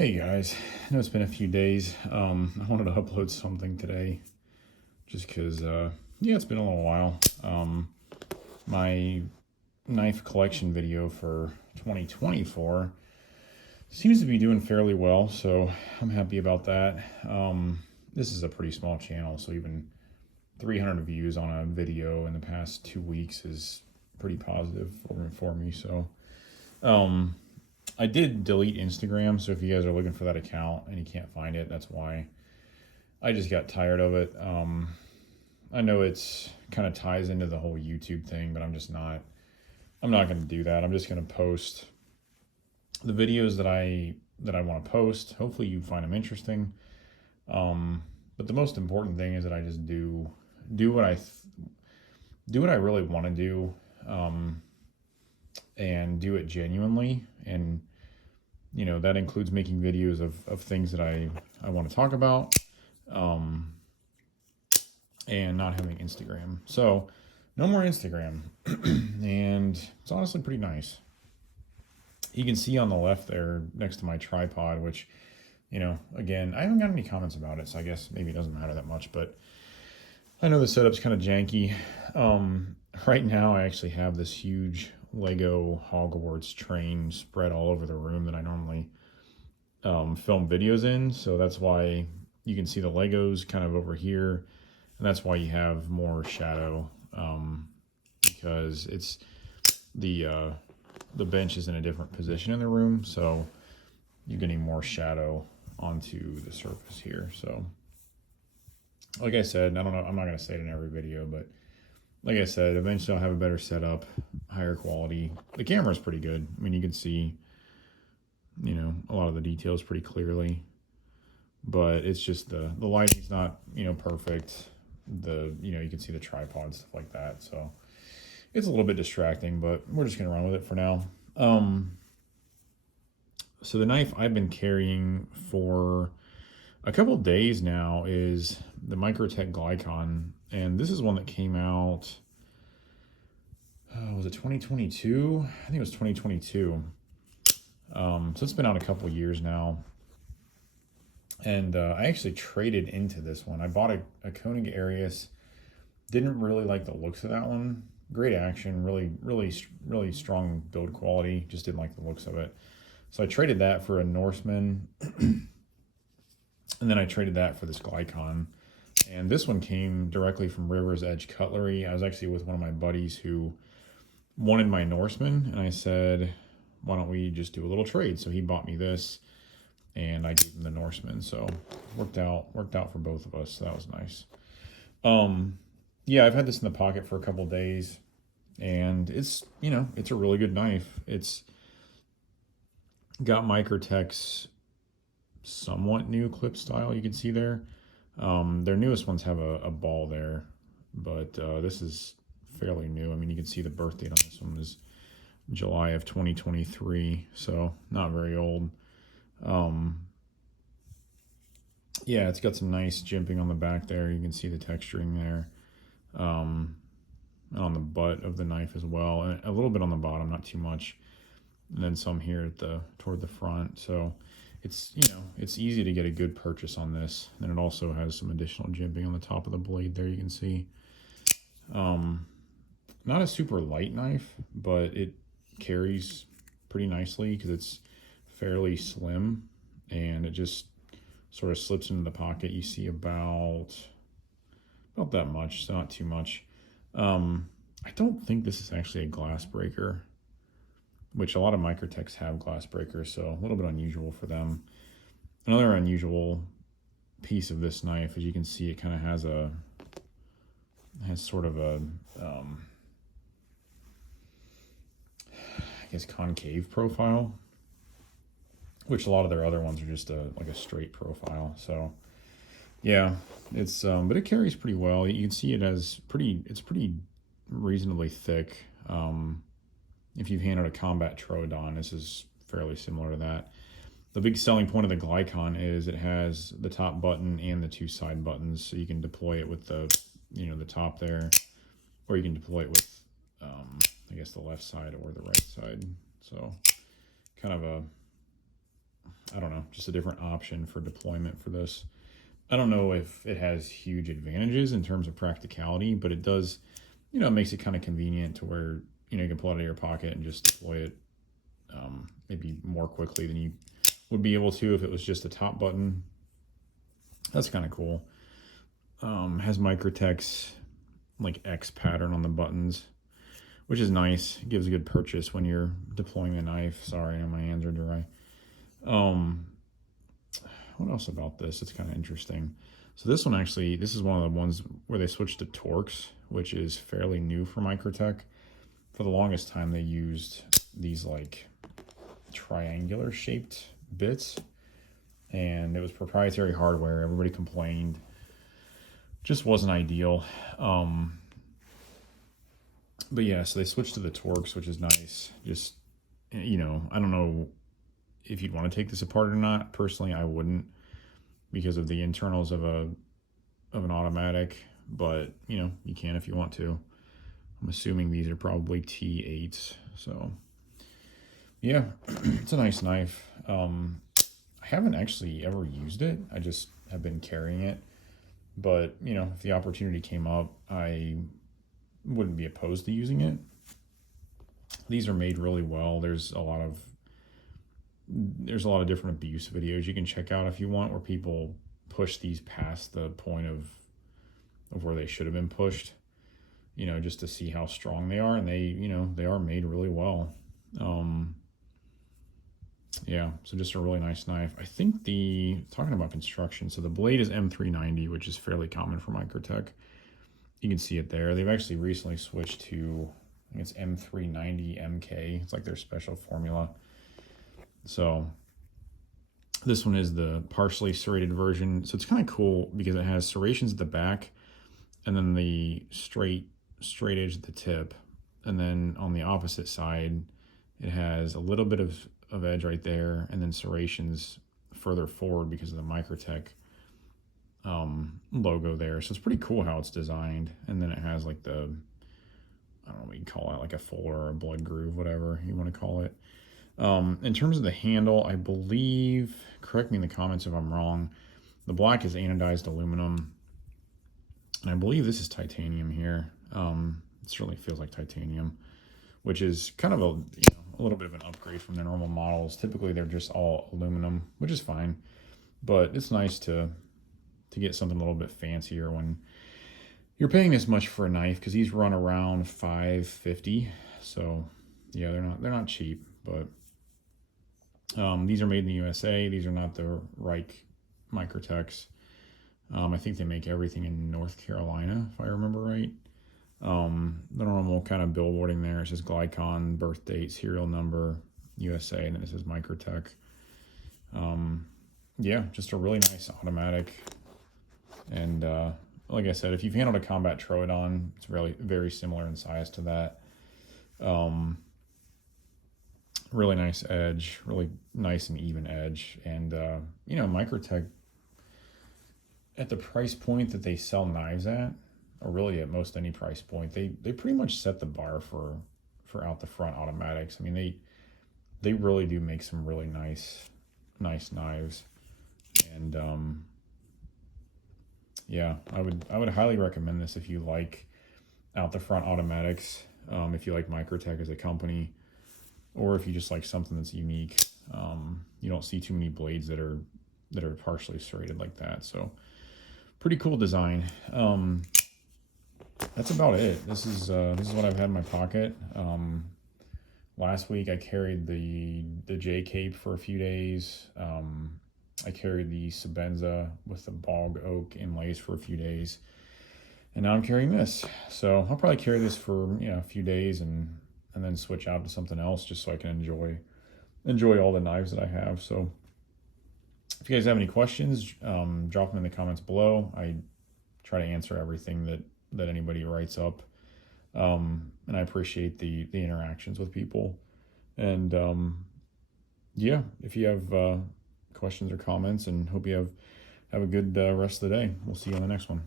Hey guys, I know it's been a few days. I wanted to upload something today just because, yeah, it's been a little while. My knife collection video for 2024 seems to be doing fairly well, so I'm happy about that. This is a pretty small channel, so even 300 views on a video in the past 2 weeks is pretty positive for me. So, I did delete Instagram, so if you guys are looking for that account and you can't find it, that's why. I just got tired of it. I know it's kind of ties into the whole YouTube thing, but I'm not going to do that. I'm just going to post the videos that I want to post. Hopefully you find them interesting. But the most important thing is that I just do what I really want to do, and do it genuinely. And that includes making videos of things that I want to talk about, and not having Instagram. So no more Instagram. And it's honestly pretty nice. You can see on the left there next to my tripod, which, again, I haven't got any comments about it, so I guess maybe it doesn't matter that much, but I know the setup's kind of janky. Right now I actually have this huge Lego Hogwarts train spread all over the room that I normally film videos in, so that's why you can see the Legos kind of over here, and that's why you have more shadow, because it's the bench is in a different position in the room, so you're getting more shadow onto the surface here. So like I said, I don't know, I'm not going to say it in every video, but like I said, eventually I'll have a better setup, higher quality. The camera's pretty good. I mean, you can see, a lot of the details pretty clearly, but it's just the lighting's not, perfect. You can see the tripod, stuff like that. So it's a little bit distracting, but we're just going to run with it for now. So the knife I've been carrying for a couple of days now is the Microtech Glykon, and this is one that came out, was it 2022? I think it was 2022. So it's been out a couple of years now, and I actually traded into this one. I bought a Koenig Arius. Didn't really like the looks of that one. Great action, really strong build quality. Just didn't like the looks of it. So I traded that for a Norseman, and then I traded that for this Glykon. And this one came directly from River's Edge Cutlery. I was actually with one of my buddies who wanted my Norseman, and I said, why don't we just do a little trade? So he bought me this, and I gave him the Norseman. So worked out for both of us. So that was nice. Yeah, I've had this in the pocket for a couple of days, and it's a really good knife. It's got Microtech's somewhat new clip style, you can see there. Their newest ones have a ball there, but this is fairly new. I mean, you can see the birth date on this one is July of 2023, so not very old. Yeah, it's got some nice jimping on the back there. You can see the texturing there, and on the butt of the knife as well, and a little bit on the bottom, not too much, and then some here toward the front. So it's it's easy to get a good purchase on this. And it also has some additional jimping on the top of the blade there, you can see. Not a super light knife, but it carries pretty nicely because it's fairly slim, and it just sort of slips into the pocket. You see about that much, so not too much. I don't think this is actually a glass breaker, which a lot of Microtechs have glass breakers, so a little bit unusual for them. Another unusual piece of this knife, as you can see, it kind of has sort of a I guess concave profile, which a lot of their other ones are just like a straight profile. So yeah, it's but it carries pretty well. You can see it's pretty reasonably thick. If you've handled a combat Troodon, this is fairly similar to that. The big selling point of the Glykon is it has the top button and the two side buttons, so you can deploy it with the the top there, or you can deploy it with I guess the left side or the right side. So kind of I don't know, just a different option for deployment for this. I don't know if it has huge advantages in terms of practicality, but it does, it makes it kind of convenient to where, you can pull it out of your pocket and just deploy it maybe more quickly than you would be able to if it was just a top button. That's kind of cool. Has Microtech's like X pattern on the buttons, which is nice. It gives a good purchase when you're deploying the knife. Sorry, my hands are dry. What else about this? It's kind of interesting. So this one actually, this is one of the ones where they switched to Torx, which is fairly new for Microtech. For the longest time, they used these like triangular shaped bits, and it was proprietary hardware. Everybody complained. Just wasn't ideal. But yeah, so they switched to the Torx, which is nice. Just, I don't know if you'd want to take this apart or not. Personally, I wouldn't, because of the internals of an automatic, but you can if you want to. I'm assuming these are probably T8s, so yeah, it's a nice knife. I haven't actually ever used it. I just have been carrying it, but if the opportunity came up, I wouldn't be opposed to using it. These are made really well. There's a lot of different abuse videos you can check out if you want, where people push these past the point of where they should have been pushed, just to see how strong they are. And they are made really well. Yeah, so just a really nice knife. I think talking about construction, so the blade is M390, which is fairly common for Microtech. You can see it there. They've actually recently switched to, I think it's M390 MK. It's like their special formula. So this one is the partially serrated version. So it's kind of cool because it has serrations at the back, and then the straight edge at the tip. And then on the opposite side, it has a little bit of edge right there, and then serrations further forward because of the Microtech logo there. So it's pretty cool how it's designed. And then it has like I don't know what you call it, like a fuller or a blood groove, whatever you want to call it. In terms of the handle, I believe, correct me in the comments if I'm wrong, the black is anodized aluminum, and I believe this is titanium here. It certainly feels like titanium, which is kind of a little bit of an upgrade from their normal models. Typically they're just all aluminum, which is fine, but it's nice to get something a little bit fancier when you're paying this much for a knife, because these run around $550. So yeah, they're not cheap, but these are made in the USA. These are not the Reich Microtechs. I think they make everything in North Carolina, if I remember right. The normal kind of billboarding there, it says Glykon, birth date, serial number, USA, and then it says Microtech. Yeah, just a really nice automatic. And like I said, if you've handled a combat Troodon, it's really very similar in size to that. Really nice edge, really nice and even edge. And Microtech, at the price point that they sell knives at, or really at most any price point, they pretty much set the bar for out the front automatics. I mean, they really do make some really nice knives. And yeah, I would highly recommend this if you like out the front automatics, if you like Microtech as a company, or if you just like something that's unique. You don't see too many blades that are partially serrated like that. So pretty cool design. That's about it. This is what I've had in my pocket. Last week I carried the J Cape for a few days. I carried the Sabenza with the bog oak inlays for a few days, and now I'm carrying this. So I'll probably carry this for a few days and then switch out to something else, just so I can enjoy all the knives that I have. So if you guys have any questions, drop them in the comments below. I try to answer everything that anybody writes up, and I appreciate the interactions with people. And yeah, if you have questions or comments, and hope you have a good rest of the day. We'll see you on the next one.